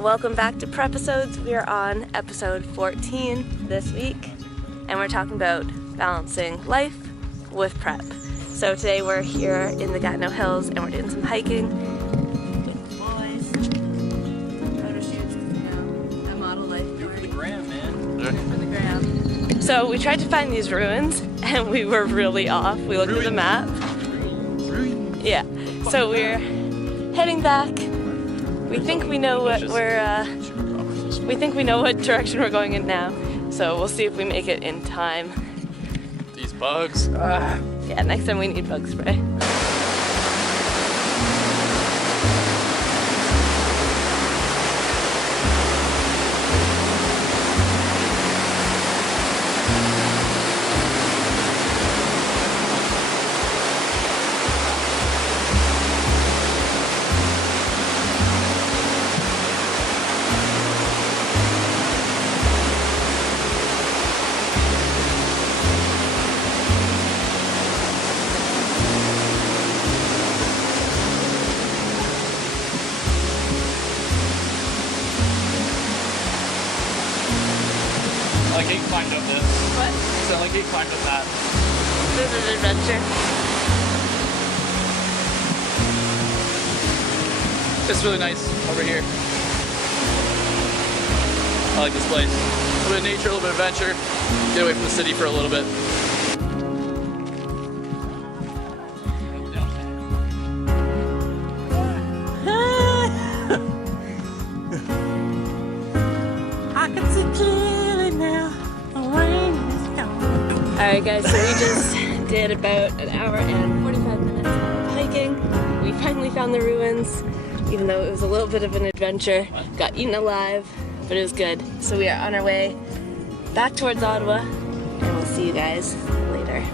Welcome back to Prepisodes. We are on episode 14 this week, and we're talking about balancing life with prep. So today we're here in the Gatineau Hills, and we're doing some hiking with the boys. Photo shoots, you know, a model life. Do it for the gram, man. Do it for the gram. So we tried to find these ruins, and we were really off. We looked at the map. Yeah. So we're heading back. We think we know what direction we're going in now. So we'll see if we make it in time. These bugs. Yeah, next time we need bug spray. I like how you climbed up this. What? So I like how you climbed up that. This is an adventure. It's really nice over here. I like this place. A little bit of nature, a little bit of adventure. Get away from the city for a little bit. I can see clearly now. The rain is gone. Alright guys, so we just did about an hour and 45 minutes of hiking. We finally found the ruins, even though it was a little bit of an adventure. Got eaten alive, but it was good. So we are on our way back towards Ottawa, and we'll see you guys later.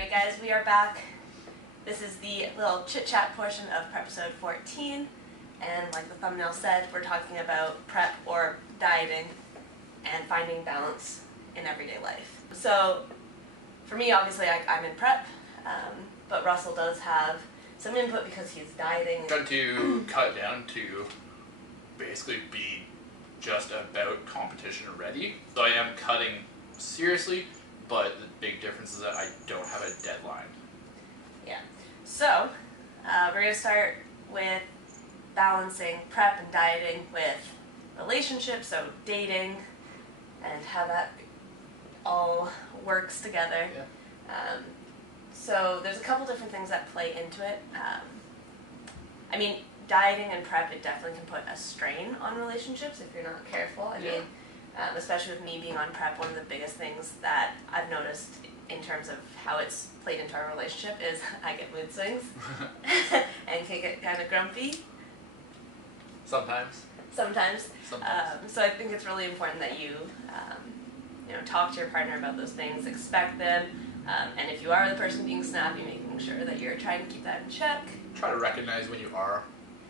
Alright guys, we are back. This is the little chit-chat portion of Prepsiode 14, and like the thumbnail said, we're talking about prep or dieting and finding balance in everyday life. So for me, obviously I'm in prep, but Russell does have some input because he's dieting. I'm trying to cut it down to basically be just about competition ready. So I am cutting seriously, but the big difference is that I don't have a deadline. Yeah. So we're going to start with balancing prep and dieting with relationships, so dating, and how that all works together. Yeah. So there's a couple different things that play into it. I mean, dieting and prep, it definitely can put a strain on relationships if you're not careful. I mean, especially with me being on prep, one of the biggest things that I've noticed in terms of how it's played into our relationship is I get mood swings and can get kind of grumpy. Sometimes. Sometimes. So I think it's really important that you, talk to your partner about those things, expect them, and if you are the person being snappy, making sure that you're trying to keep that in check. Try to recognize when you are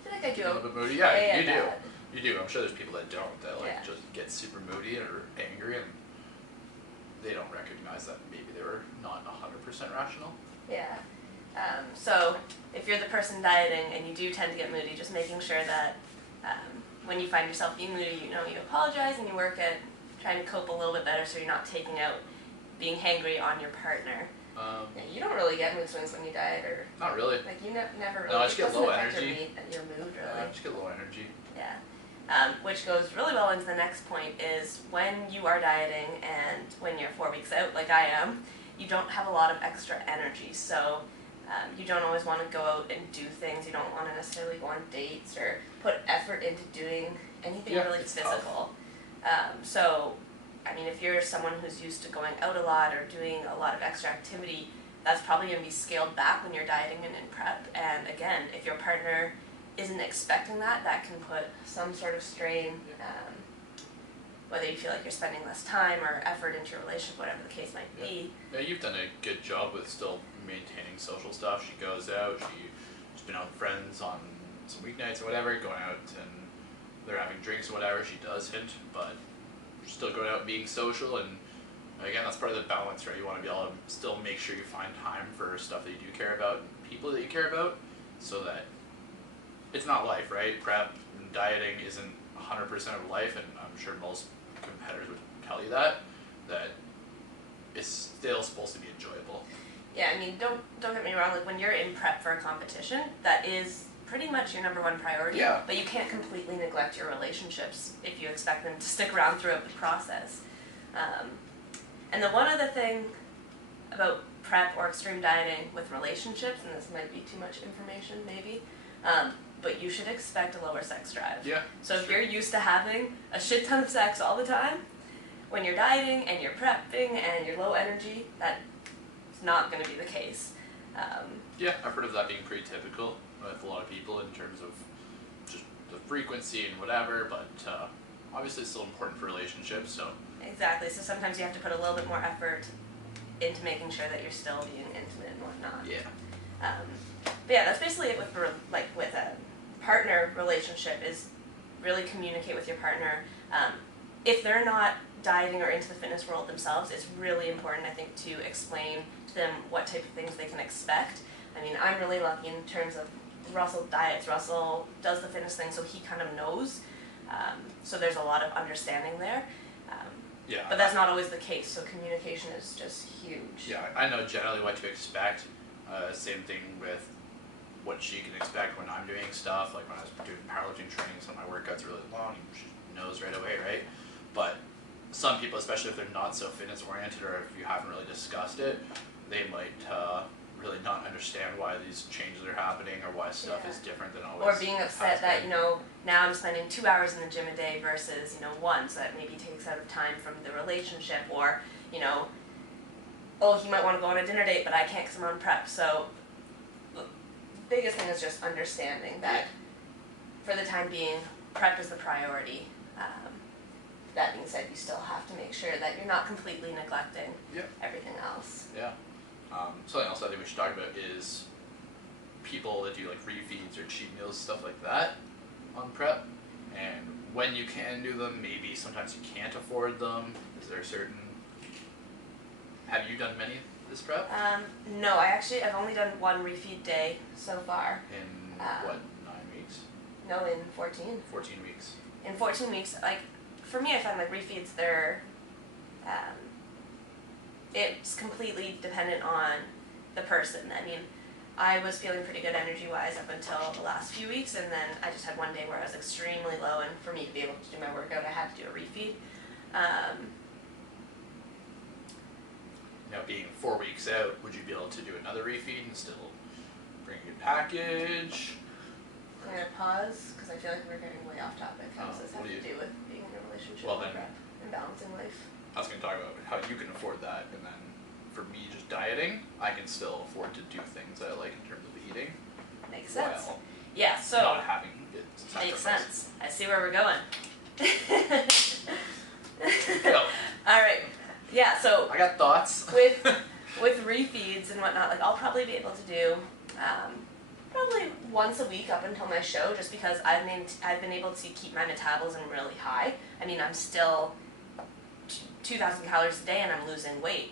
I feel like I do. a little bit moody. Yeah, you do. That. You do. I'm sure there's people that don't, that Yeah. just get super moody or angry and they don't recognize that maybe they were not 100% rational. Yeah. So if you're the person dieting and you do tend to get moody, just making sure that when you find yourself being moody, you apologize and you work at trying to cope a little bit better so you're not taking out being hangry on your partner. You don't really get mood swings when you diet, or not really. like you never really. No, I just get low affect energy. Your mood, really. I just get low energy. Yeah. Which goes really well into the next point is when you are dieting and when you're 4 weeks out, like I am, you don't have a lot of extra energy. So you don't always want to go out and do things. You don't want to necessarily go on dates or put effort into doing anything really physical. So, I mean, if you're someone who's used to going out a lot or doing a lot of extra activity, that's probably going to be scaled back when you're dieting and in prep. And again, if your partner isn't expecting that, that can put some sort of strain, whether you feel like you're spending less time or effort into your relationship, whatever the case might be. Yeah, you've done a good job with still maintaining social stuff. She goes out, she's been out with friends on some weeknights or whatever, going out and they're having drinks or whatever. She does hint, but she's still going out and being social, and again, that's part of the balance, right? You want to be able to still make sure you find time for stuff that you do care about, and people that you care about, so that it's not life, right? Prep and dieting isn't 100% of life, and I'm sure most competitors would tell you that it's still supposed to be enjoyable. Yeah, I mean, don't get me wrong, like when you're in prep for a competition, that is pretty much your number one priority. Yeah. But you can't completely neglect your relationships if you expect them to stick around throughout the process. And the one other thing about prep or extreme dieting with relationships, and this might be too much information maybe, but you should expect a lower sex drive. Yeah. So if you're used to having a shit ton of sex all the time, when you're dieting and you're prepping and you're low energy, that's not going to be the case. Yeah, I've heard of that being pretty typical with a lot of people in terms of just the frequency and whatever, but obviously it's still important for relationships, so. Exactly, so sometimes you have to put a little bit more effort into making sure that you're still being intimate and whatnot. Yeah. But yeah, that's basically it with a partner relationship, is really communicate with your partner. If they're not dieting or into the fitness world themselves, it's really important, I think, to explain to them what type of things they can expect. I mean, I'm really lucky in terms of Russell diets. Russell does the fitness thing, so he kind of knows. So there's a lot of understanding there. Yeah. But that's not always the case, so communication is just huge. Yeah, I know generally what to expect. Same thing with what she can expect when I'm doing stuff, like when I was doing powerlifting training, some of my workouts are really long, she knows right away, right? But some people, especially if they're not so fitness oriented or if you haven't really discussed it, they might really not understand why these changes are happening or why stuff is different than always. Or being upset that, now I'm spending 2 hours in the gym a day versus, 1, so that maybe takes out of time from the relationship, or, oh, he might want to go on a dinner date, but I can't because I'm on prep. So the biggest thing is just understanding that for the time being, prep is the priority. That being said, you still have to make sure that you're not completely neglecting everything else. Yeah. Something else I think we should talk about is people that do like refeeds or cheat meals, stuff like that on prep, and when you can do them, maybe sometimes you can't afford them. Is there a certain... Have you done many this prep? No, I've only done one refeed day so far. In what, 9 weeks? No, in 14. 14 weeks. In 14 weeks, like, for me, I find like refeeds, they're, it's completely dependent on the person. I mean, I was feeling pretty good energy-wise up until the last few weeks, and then I just had one day where I was extremely low, and for me to be able to do my workout, I had to do a refeed. Now, being 4 weeks out, would you be able to do another refeed and still bring a good package? I'm going to pause, because I feel like we're getting way off topic. How does this have what do to you- do with being in a relationship Well, with then- prep and balancing life? I was going to talk about how you can afford that, and then for me, just dieting, I can still afford to do things I like in terms of eating. Makes sense. While Yeah, so... not having it Makes sacrificed. sense. I see where we're going. Go. Alright. Yeah, so I got thoughts. with refeeds and whatnot, like I'll probably be able to do probably once a week up until my show, just because I've been able to keep my metabolism really high. I mean, I'm still 2,000 calories a day and I'm losing weight.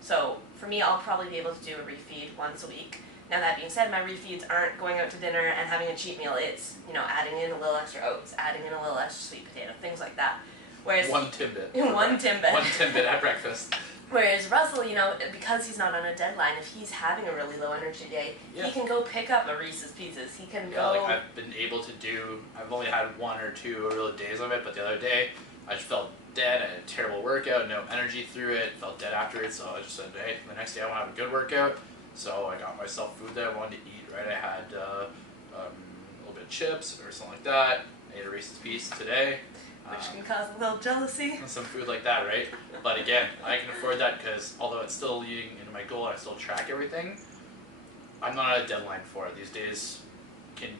So for me, I'll probably be able to do a refeed once a week. Now that being said, my refeeds aren't going out to dinner and having a cheat meal. It's, you know, adding in a little extra oats, adding in a little extra sweet potato, things like that. Whereas One Timbit. One Timbit. One Timbit at breakfast. Whereas Russell, you know, because he's not on a deadline, if he's having a really low energy day, Yeah. he can go pick up a Reese's Pieces. He can Yeah, go... like I've been able to do, I've only had 1 or 2 real days of it, but the other day I just felt dead. I had a terrible workout, no energy through it, felt dead after it, so I just said, hey, the next day I want to have a good workout. So I got myself food that I wanted to eat, right? I had a little bit of chips or something like that. I ate a Reese's Piece today. which can cause a little jealousy. Some food like that, right? But again, I can afford that because although it's still leading into my goal and I still track everything, I'm not on a deadline for it. These days can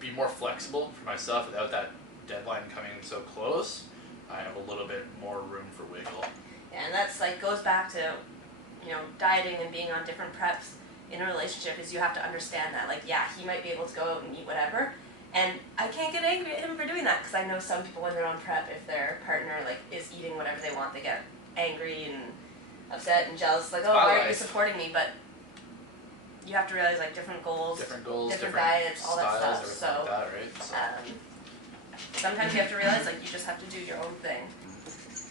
be more flexible for myself without that deadline coming so close. I have a little bit more room for wiggle. Yeah, and that's like goes back to, you know, dieting and being on different preps in a relationship is you have to understand that, like, yeah, he might be able to go out and eat whatever, and I can't get angry at him for doing that, because I know some people when they're on prep, if their partner, like, is eating whatever they want, they get angry and upset and jealous, like, oh, why aren't you supporting me? But you have to realize, like, different goals, different diets, all that styles, stuff, so, like that, right? So. Sometimes you have to realize, like, you just have to do your own thing.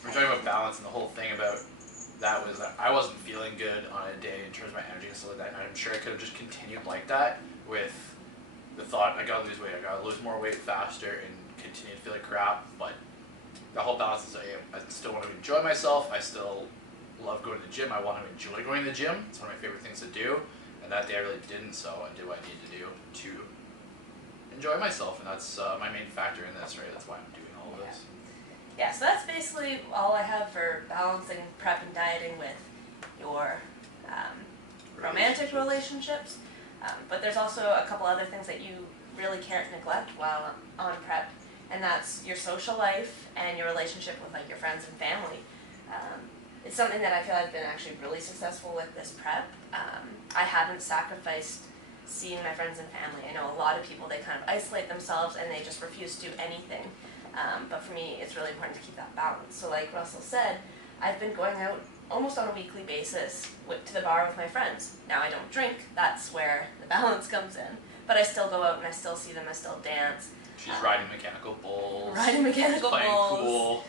We're talking about balance, and the whole thing about that was that I wasn't feeling good on a day in terms of my energy and stuff like that, and I'm sure I could have just continued like that with the thought, I gotta lose weight, I gotta lose more weight faster and continue to feel like crap, but the whole balance is I still want to enjoy myself, I still love going to the gym, I want to enjoy going to the gym, it's one of my favorite things to do, and that day I really didn't, so I did what I needed to do to enjoy myself, and that's my main factor in this, right? That's why I'm doing all of this. Yeah, so that's basically all I have for balancing prep and dieting with your romantic relationships. But there's also a couple other things that you really can't neglect while on prep, and that's your social life and your relationship with, like, your friends and family. It's something that I feel I've been actually really successful with this prep. I haven't sacrificed seeing my friends and family. I know a lot of people, they kind of isolate themselves and they just refuse to do anything. But for me, it's really important to keep that balance. So like Russell said, I've been going out almost on a weekly basis to the bar with my friends. Now I don't drink, that's where the balance comes in. But I still go out and I still see them, I still dance. She's riding mechanical bulls. Riding mechanical playing bulls. Pool.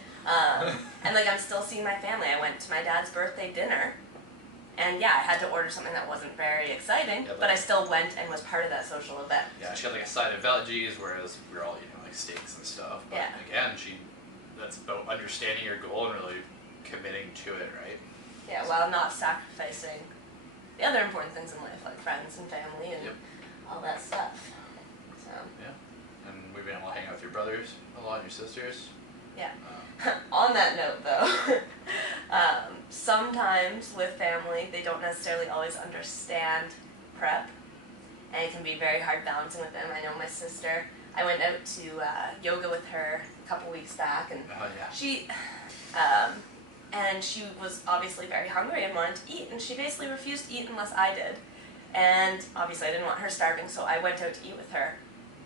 And like I'm still seeing my family. I went to my dad's birthday dinner. And yeah, I had to order something that wasn't very exciting, Yeah, but I still went and was part of that social event. Yeah, she had like a side of veggies, whereas we were all eating like steaks and stuff. But Yeah. again, that's about understanding your goal and really committing to it, right? Yeah, while not sacrificing the other important things in life, like friends and family and Yep. all that stuff. So, Yeah. And we've been able to hang out with your brothers a lot and your sisters. yeah. On that note, though, sometimes with family, they don't necessarily always understand prep, and it can be very hard balancing with them. I know my sister, I went out to yoga with her a couple weeks back, and Oh yeah. she, and she was obviously very hungry and wanted to eat, and she basically refused to eat unless I did. And obviously I didn't want her starving, so I went out to eat with her.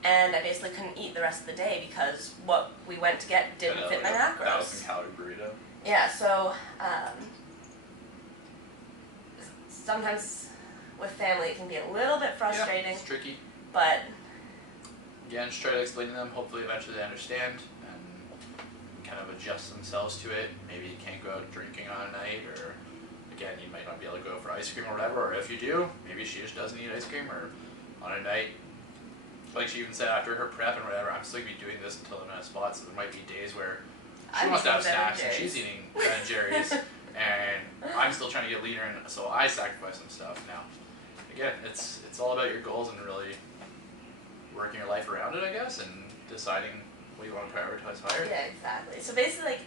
And I basically couldn't eat the rest of the day because what we went to get didn't fit my macros. 1,000-calorie burrito. Yeah, so sometimes with family it can be a little bit frustrating. Yeah, it's tricky. But again, just try to explain to them. Hopefully, eventually they understand and kind of adjust themselves to it. Maybe you can't go out drinking on a night, or again, you might not be able to go for ice cream or whatever. Or if you do, maybe she just doesn't eat ice cream, or on a night. Like she even said after her prep and whatever, I'm still gonna be doing this until I'm in a spot. So there might be days where she wants to have snacks and she's eating Ben and Jerry's, and I'm still trying to get leaner, and so I sacrifice some stuff. Now, again, it's all about your goals and really working your life around it, I guess, and deciding what you want to prioritize higher. yeah, exactly. So basically, like,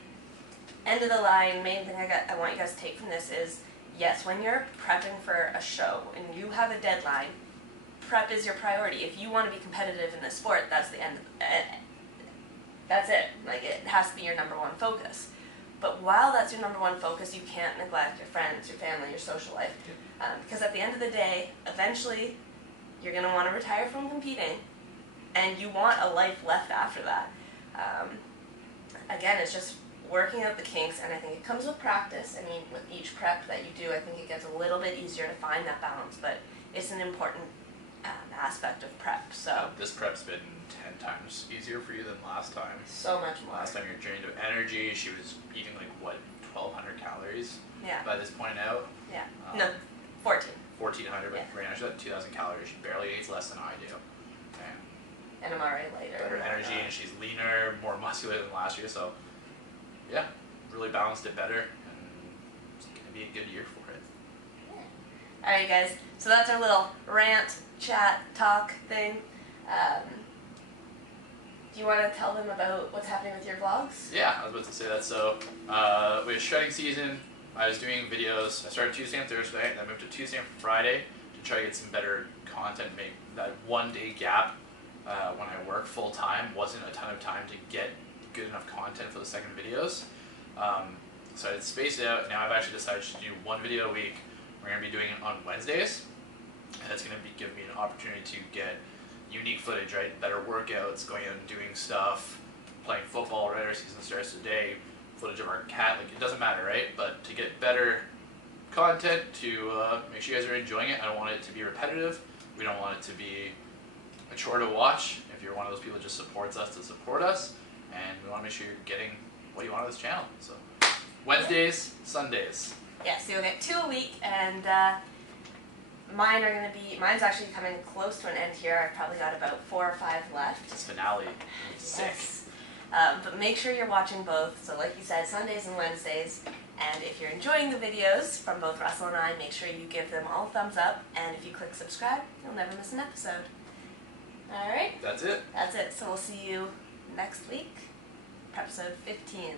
end of the line, main thing I want you guys to take from this is, yes, when you're prepping for a show and you have a deadline, prep is your priority. If you want to be competitive in this sport, that's the end of that's it. Like, it has to be your number one focus. But while that's your number one focus, you can't neglect your friends, your family, your social life. Because at the end of the day, eventually, you're going to want to retire from competing, and you want a life left after that. Again, it's just working out the kinks, and I think it comes with practice. I mean, with each prep that you do, I think it gets a little bit easier to find that balance, but it's an important aspect of prep. So this prep's been 10 times easier for you than last time. so much more. Last time you were drained of energy. She was eating like what, 1,200 calories Yeah. by this point out. Yeah. No, 14. 1,400, but Yeah. right now she's at 2,000 calories. She barely eats less than I do. And I'm already later. Better energy, and she's leaner, more muscular than last year. So yeah, really balanced it better, and it's gonna be a good year for it. Alright guys, so that's our little rant, chat, talk thing. Do you want to tell them about what's happening with your vlogs? Yeah, I was about to say that. So we had shredding season. I was doing videos. I started Tuesday and Thursday, and I moved to Tuesday and Friday to try to get some better content, make that 1 day gap when I work full time wasn't a ton of time to get good enough content for the second videos. So I had spaced it out. Now I've actually decided to do 1 video a week. We're going to be doing it on Wednesdays, and it's going to be give me an opportunity to get unique footage, right? Better workouts, going out and doing stuff, playing football, right? Our season starts today. Footage of our cat, like, it doesn't matter, right? But to get better content, to make sure you guys are enjoying it. I don't want it to be repetitive. We don't want it to be a chore to watch. If you're one of those people that just supports us to support us, and we want to make sure you're getting what you want on this channel. So Wednesdays, Sundays. Yeah, so you'll get 2 a week, and mine's actually coming close to an end here. I've probably got about 4 or 5 left. It's finale. Sick. Yes. But make sure you're watching both. So like you said, Sundays and Wednesdays. And if you're enjoying the videos from both Russell and I, make sure you give them all a thumbs up. And if you click subscribe, you'll never miss an episode. Alright? That's it. That's it. So we'll see you next week. Prepsode 15.